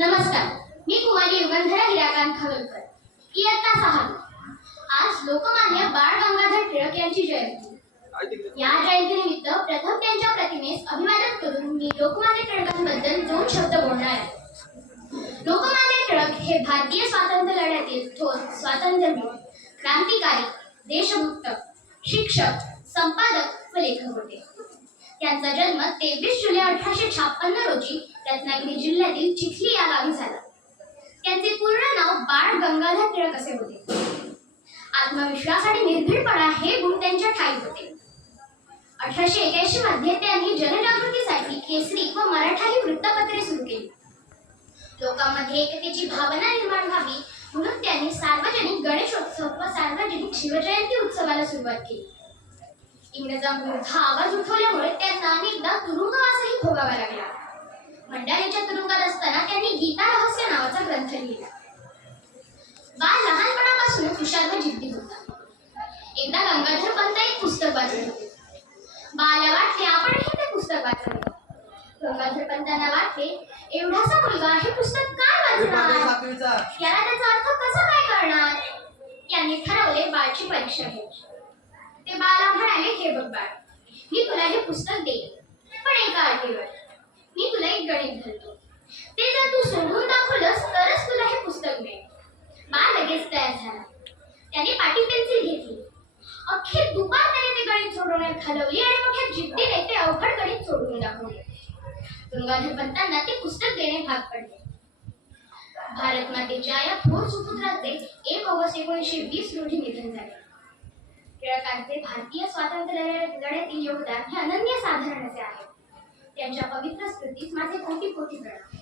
नमस्कार, मी कुमारी युगंधरा हिराकांत खावलकर, इयत्ता 6. आज लोकमान्य बाळ गंगाधर टिळक यांची जयंती. या जयंतीनिमित्त प्रथम त्यांच्या प्रतिमेस अभिवादन करून मी लोकमान्य टिळकांबद्दल 2 शब्द बोलणार आहे. लोकमान्य टिळक हे भारतीय स्वातंत्र्य लढ्यातील थोर स्वातंत्र्यवीर, क्रांतिकारी, देशभक्त, शिक्षक, संपादक व लेखक होते. त्यांचा जन्म 23 जुलै 1856 रोजी रत्नागिरी जिल्ह्यातील चिखली या गावी झाला. त्यांचे पूर्ण नाव बाळ गंगाधर टिळक असे होते. आत्मविश्वास आणि निर्भीडपणा हे गुण त्यांच्या ठायी होते. 1881 मध्ये त्यांनी जनजागृतीसाठी केसरी व मराठा ही वृत्तपत्रे सुरू केली. लोकांमध्ये एकतेची भावना निर्माण व्हावी म्हणून त्यांनी सार्वजनिक गणेशोत्सव व सार्वजनिक शिवजयंती उत्सवाला सुरुवात केली. इंग्रजांविरुद्ध आवाज उठवल्यामुळे त्यांना अनेकदा तुरुंगवासही भोगावा लागला. मंडालेच्या तुरुंगात असताना त्यांनी गीता रहस्य नावाचा ग्रंथ लिहिला. बाळ लहानपणापासूनच हुशार व जिद्दी होता. एकदा गंगाधर पंत एक पुस्तक वाचत होते. बाळाला वाटले आपणही ते पुस्तक वाचावे. गंगाधर पंतांना वाटले एवढासा मुलगा हे पुस्तक काय वाचणार, याला त्याचा अर्थ कसा काय कळणार. त्यांनी ठरवले बाळची परीक्षा घ्यायची. ते बाळाला म्हणाले, हे बघ बाळ, मी तुला हे पुस्तक देईन, पण एका अटीवर. मी तुला एक गणित घालतो, ते जर तू सोडवून दाखवलंस तरच तुला हे पुस्तक मिळेल. बाळ लगेच तयार झाला. त्याने पाटी पेन्सिल घेतली. अख्खी दुपार त्याने ते गणित सोडवण्यात घालवली आणि मोठ्या जिद्दीने ते अवघड गणित सोडवून दाखवले. गंगाधर पंतांना ते पुस्तक देणे भाग पडले. भारत मातेच्या या थोर सुपुत्राचे 1 ऑगस्ट 1920 रोजी निधन झाले. टिळकांचे भारतीय स्वातंत्र्य लढ्यातील योगदान हे अनन्यसाधारण असे आहे. त्यांच्या पवित्र स्मृतीस माझे कोटी कोटी प्रणाम.